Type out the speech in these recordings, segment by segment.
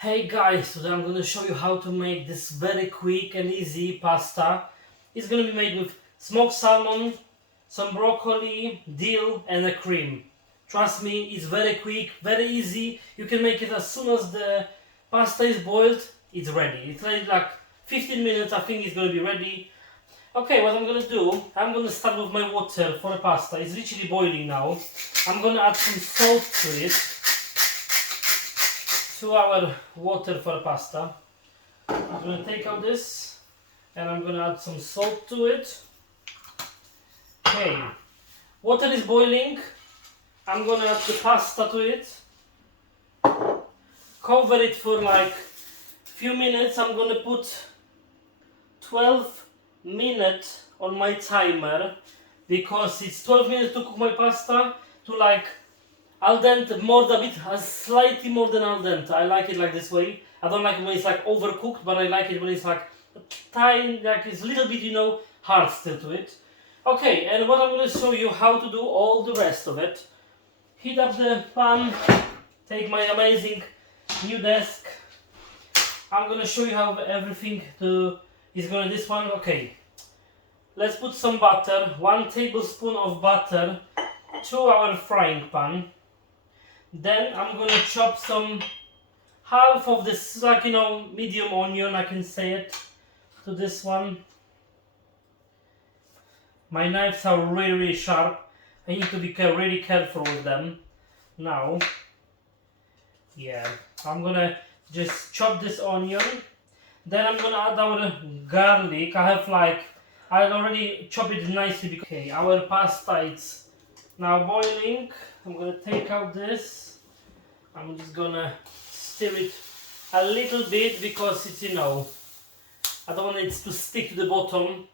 Hey guys, today I'm going to show you how to make this very quick and easy pasta. It's going to be made with smoked salmon, some broccoli, dill and a cream. Trust me, it's very quick, very easy. You can make it as soon as the pasta is boiled, it's ready. It's like 15 minutes, I think it's going to be ready. Okay, what I'm going to do, I'm going to start with my water for the pasta. It's literally boiling now. I'm going to add some salt to it. To our water for pasta. I'm going to take out this and I'm going to add some salt to it. Okay, water is boiling. I'm going to add the pasta to it. Cover it for like few minutes. I'm going to put 12 minutes on my timer because it's 12 minutes to cook my pasta to like al dente, more a bit, slightly more than al dente. I like it like this way. I don't like it when it's like overcooked, but I like it when it's like tiny, like it's a little bit, hard still to it. Okay, and what I'm going to show you how to do all the rest of it. Heat up the pan, take my amazing new desk. I'm going to show you how everything is going to this one. Okay, let's put some butter, 1 tablespoon of butter to our frying pan. Then I'm gonna chop some half of this, like medium onion, I can say it, to this one. My knives are really sharp. I need to be really careful with them. Now, yeah, I'm gonna just chop this onion. Then I'm gonna add our garlic. I already chopped it nicely. Okay, our pasta is now boiling. I'm gonna take out this. I'm just gonna stir it a little bit because it's, I don't want it to stick to the bottom.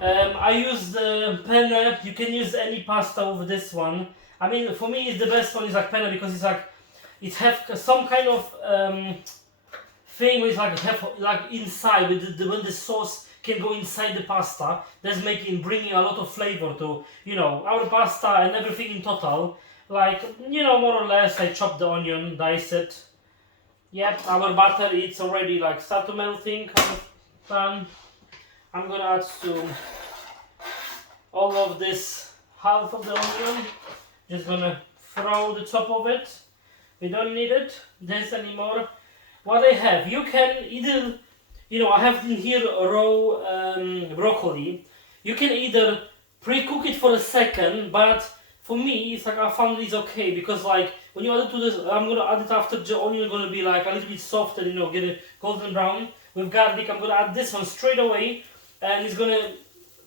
I use the penne. You can use any pasta with this one. I mean, for me, it's the best one is like penne because it's like it have some kind of thing with like inside with when the sauce can go inside the pasta. That's bringing a lot of flavor to our pasta and everything in total. Like more or less, I chop the onion, dice it. Yep, our butter it's already like start to melting on the pan. I'm gonna add to all of this half of the onion. Just gonna throw the top of it. We don't need this anymore. What I have, you can either, I have in here raw broccoli. You can either pre-cook it for a second, but for me, it's like I found it's okay because like when you add it to this, I'm gonna add it after the onion gonna be like a little bit soft and get it golden brown with garlic. I'm gonna add this one straight away, and it's gonna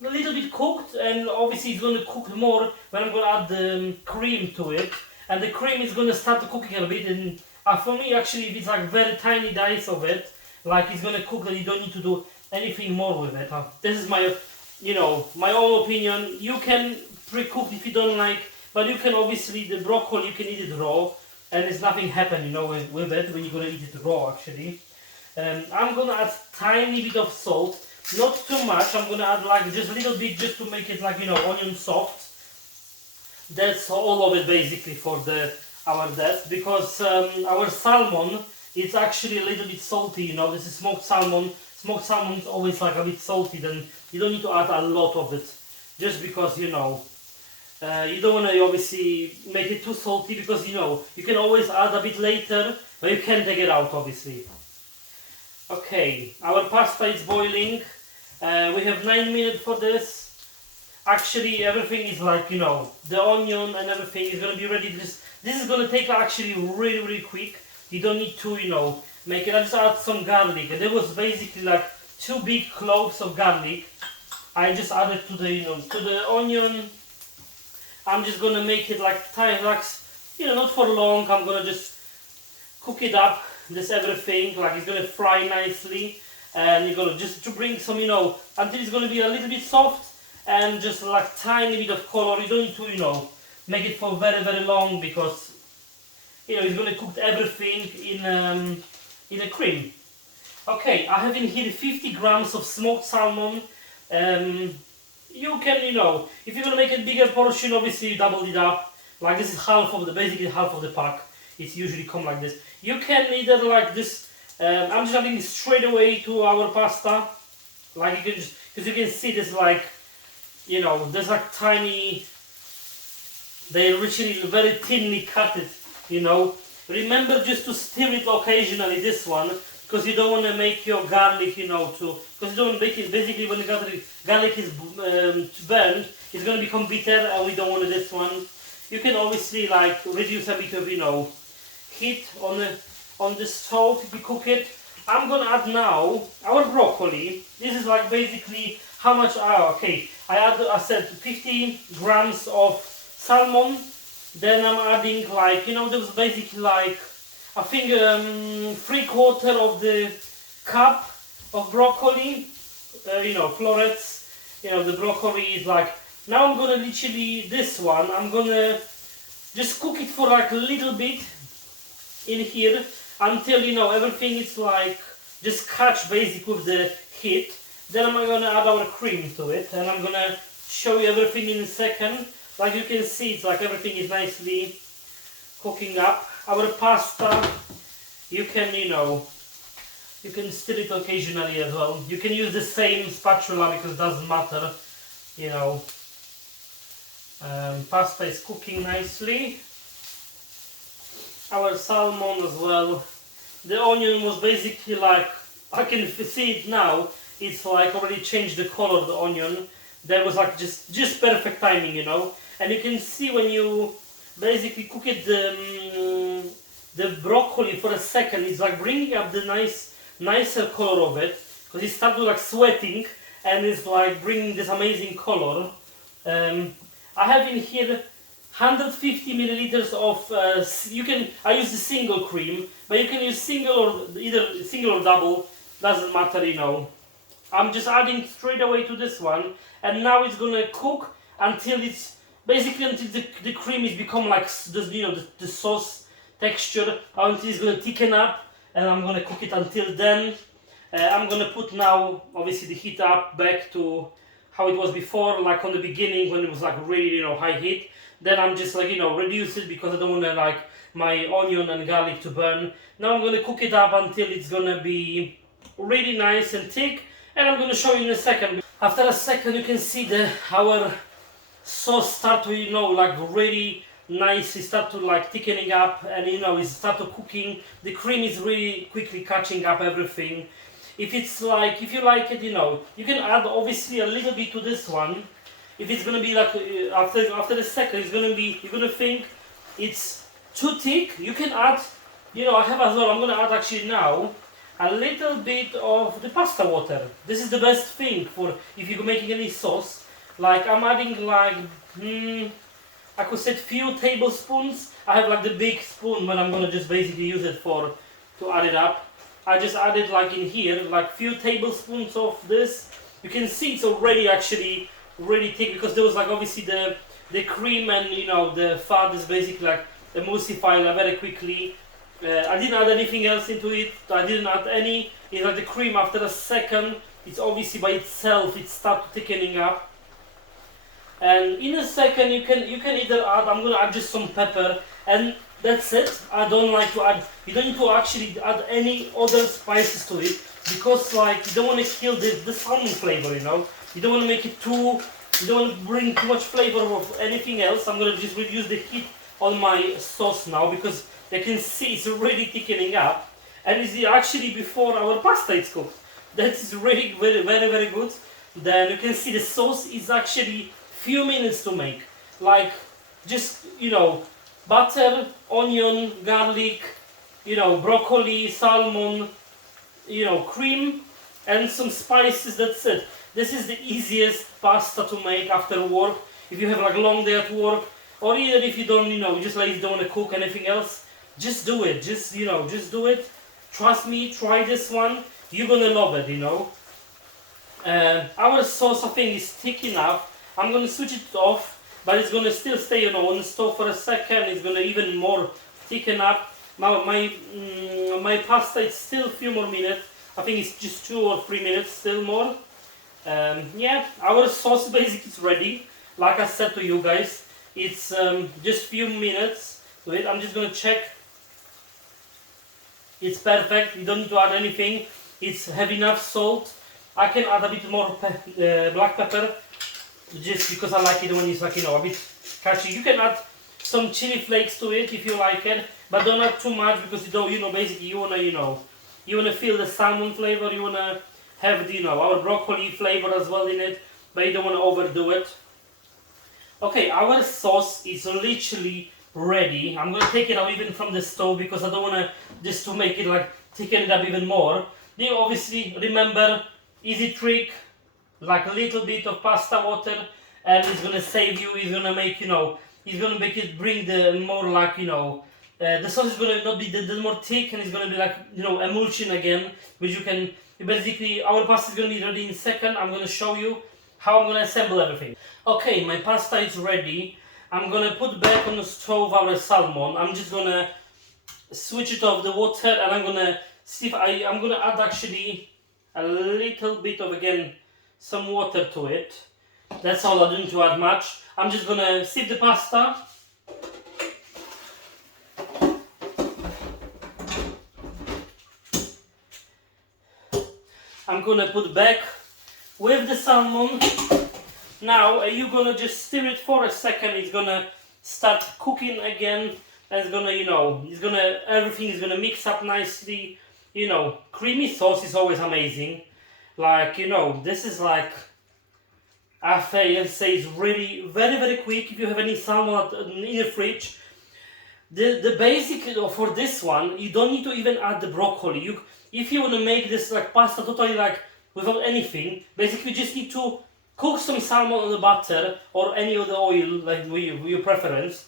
a little bit cooked, and obviously it's gonna cook more when I'm gonna add the cream to it, and the cream is gonna start to cooking a bit. And for me, actually, if it's like very tiny dice of it, like it's gonna cook, that you don't need to do anything more with it. This is my, my own opinion. You can pre-cook if you don't like, but you can obviously the broccoli you can eat it raw, and there's nothing happen, with it when you're gonna eat it raw actually. I'm gonna add tiny bit of salt, not too much. I'm gonna add like just a little bit just to make it like onion soft. That's all of it basically for our death because our salmon it's actually a little bit salty. This is smoked salmon. Smoked salmon is always like a bit salty. Then you don't need to add a lot of it, just because you don't want to obviously make it too salty because you can always add a bit later, but you can take it out obviously. Okay, our pasta is boiling. We have 9 minutes for this. Actually, everything is like the onion and everything is gonna be ready. This is gonna take actually really quick. You don't need to make it. I just add some garlic, and there was basically like 2 big cloves of garlic. I just added to the to the onion. I'm just gonna make it like tiny, like not for long. I'm gonna just cook it up. This everything like it's gonna fry nicely, and you're gonna just to bring some until it's gonna be a little bit soft and just like tiny bit of color. You don't need to make it for very long because it's gonna cook everything in a cream. Okay, I have in here 50 grams of smoked salmon. You can if you're gonna make a bigger portion, obviously you double it up. Like this is basically half of the pack. It's usually come like this. You can either like this, I'm just adding this straight away to our pasta. Like you can just, because you can see this like, you know, there's like tiny, they're literally very thinly cut it, you know. Remember just to stir it occasionally, this one, because you don't want to make your garlic, you know, because you don't want to make it, basically when the garlic is burned, it's going to become bitter and we don't want this one. You can obviously like reduce a bit of, you know, heat on the stove if you cook it. I'm going to add now our broccoli. This is like basically how much, okay, I said 50 grams of salmon. Then I'm adding like, you know, there was basically like, I think 3/4 of the cup of broccoli, you know, florets, you know, the broccoli is like, now I'm gonna literally, this one, I'm gonna just cook it for like a little bit in here until, you know, everything is like, just catch basic with the heat. Then I'm gonna add our cream to it and I'm gonna show you everything in a second. Like you can see, it's like everything is nicely cooking up. Our pasta, you can, you know, you can stir it occasionally as well. You can use the same spatula because it doesn't matter, you know. Pasta is cooking nicely. Our salmon as well. The onion was basically like, I can see it now, it's like already changed the color of the onion. That was like just perfect timing, you know. And you can see when you basically cook it, the broccoli for a second, it's like bringing up the nicer color of it, because it starts like sweating and it's like bringing this amazing color. I have in here 150 milliliters of, I use the single cream, but you can use either single or double, doesn't matter, you know. I'm just adding straight away to this one, and now it's gonna cook until it's basically until the cream is become like you know, the sauce texture, until it's gonna thicken up, and I'm gonna cook it until then. I'm gonna put now obviously the heat up back to how it was before, like on the beginning when it was like really, you know, high heat. Then I'm just like, you know, reduce it because I don't want to like my onion and garlic to burn. Now I'm gonna cook it up until it's gonna be really nice and thick, and I'm gonna show you in a second. After a second you can see our sauce start to, you know, like really nice, it start to like thickening up, and you know, it start to cooking. The cream is really quickly catching up everything. If you like it, you know, you can add obviously a little bit to this one. If it's gonna be like after a second, it's gonna be, you're gonna think it's too thick, you can add, you know, I have as well, I'm gonna add actually now a little bit of the pasta water. This is the best thing for if you're making any sauce. Like I'm adding like, I could say few tablespoons. I have like the big spoon when I'm gonna just basically use it to add it up. I just added like in here, like few tablespoons of this. You can see it's already actually really thick because there was like obviously the cream and, you know, the fat is basically like emulsified very quickly. I didn't add anything else into it. I didn't add any. It's like the cream after a second, it's obviously by itself, it starts thickening up. And in a second you can either add, I'm gonna add just some pepper, and that's it. I don't like to add, you don't need to actually add any other spices to it, because like you don't want to kill the salmon flavor, you know. You don't want to make it you don't want to bring too much flavor of anything else. I'm gonna just reduce the heat on my sauce now, because you can see it's already thickening up, and it's actually before our pasta is cooked. That is really very good. Then you can see the sauce is actually few minutes to make. Like just, you know, butter, onion, garlic, you know, broccoli, salmon, you know, cream and some spices. That's it. This is the easiest pasta to make after work, if you have like a long day at work, or even if you don't, you know, just like you don't want to cook anything else, just do it. Just, you know, just do it. Trust me, try this one, you're gonna love it, you know. Our sauce, I think, is thick enough. I'm gonna switch it off, but it's gonna still stay, you know, on the stove for a second. It's gonna even more thicken up. My pasta, it's still a few more minutes. I think it's just 2 or 3 minutes, still more. Yeah, our sauce basically is ready. Like I said to you guys, it's just few minutes to it. I'm just gonna check. It's perfect. You don't need to add anything. It's have enough salt. I can add a bit more black pepper, just because I like it when it's like, you know, a bit catchy. You can add some chili flakes to it if you like it, but don't add too much, because you don't, you know, basically you wanna, you wanna feel the salmon flavor. You wanna have the, our broccoli flavor as well in it, but you don't wanna overdo it. Okay, our sauce is literally ready. I'm gonna take it out even from the stove, because I don't wanna just to make it like thicken it up even more. You obviously remember, easy trick, like a little bit of pasta water, and it's gonna save you. It's gonna make, it's gonna make it bring the more like, the sauce is gonna not be the more thick, and it's gonna be like, emulsion again, which you can basically, our pasta is gonna be ready in a second. I'm gonna show you how I'm gonna assemble everything. Okay, my pasta is ready. I'm gonna put back on the stove our salmon. I'm just gonna switch it off the water, and I'm gonna see if I'm gonna add actually a little bit of, again, some water to it. That's all. I don't need to add much. I'm just gonna sieve the pasta. I'm gonna put back with the salmon. Now you're gonna just stir it for a second. It's gonna start cooking again, and it's gonna, everything is gonna mix up nicely. Creamy sauce is always amazing. Like, this is like, I say it's really very, very quick. If you have any salmon in the fridge, the basic for this one, you don't need to even add the broccoli. If you want to make this like pasta totally like without anything, basically you just need to cook some salmon on the butter or any other oil, like your preference,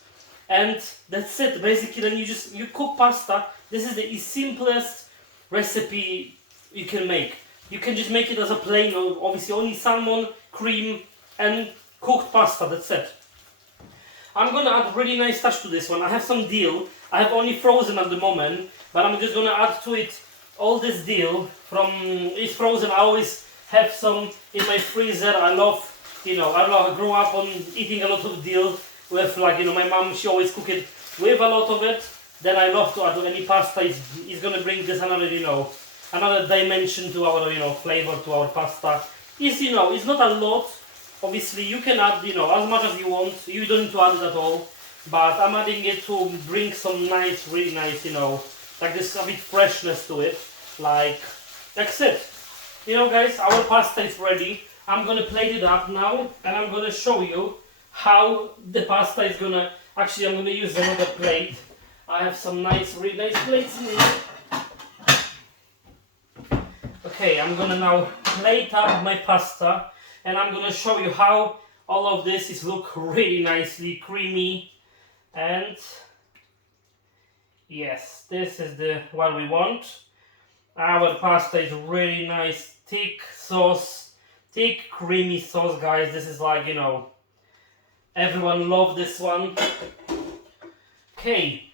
and that's it. Basically, then you cook pasta. This is the simplest recipe you can make. You can just make it as a plain, obviously only salmon, cream, and cooked pasta. That's it. I'm gonna add really nice touch to this one. I have some dill. I have only frozen at the moment, but I'm just gonna add to it all this dill from it's frozen. I always have some in my freezer. I grew up on eating a lot of dill with, like, my mom, she always cook it with a lot of it. Then I love to add any pasta. It's gonna bring this another dimension to our, flavor to our pasta. It's not a lot. Obviously, you can add, as much as you want. You don't need to add it at all. But I'm adding it to bring some nice, really nice, like this a bit freshness to it. Like, that's it. Guys, our pasta is ready. I'm gonna plate it up now, and I'm gonna show you how the pasta is gonna. Actually, I'm gonna use another plate. I have some really nice plates in here. Okay, I'm gonna now plate up my pasta, and I'm gonna show you how all of this is look really nicely creamy, and yes, this is what we want. Our pasta is really nice, thick sauce, thick creamy sauce, guys. This is like, everyone loves this one. Okay,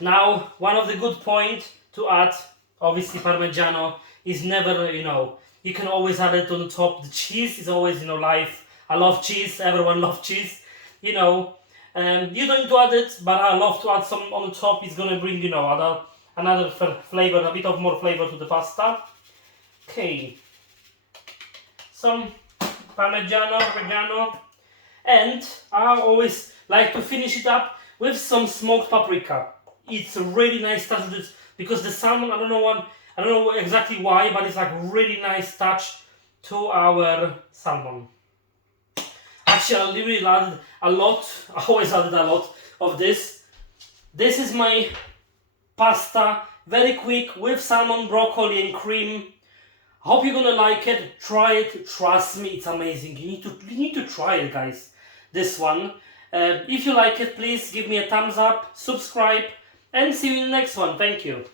now one of the good points to add, obviously parmigiano, is never, you can always add it on the top. The cheese is always, life. I love cheese. Everyone loves cheese. You don't need to add it, but I love to add some on the top. It's gonna bring, another flavor, a bit of more flavor to the pasta. Okay, some parmigiano, reggiano, and I always like to finish it up with some smoked paprika. It's a really nice touch to this, because the salmon, I don't know exactly why, but it's like really nice touch to our salmon. Actually, I really added a lot. I always added a lot of this. This is my pasta, very quick, with salmon, broccoli, and cream. Hope you're gonna like it. Try it. Trust me, it's amazing. You need to try it, guys. This one. If you like it, please give me a thumbs up, subscribe, and see you in the next one. Thank you.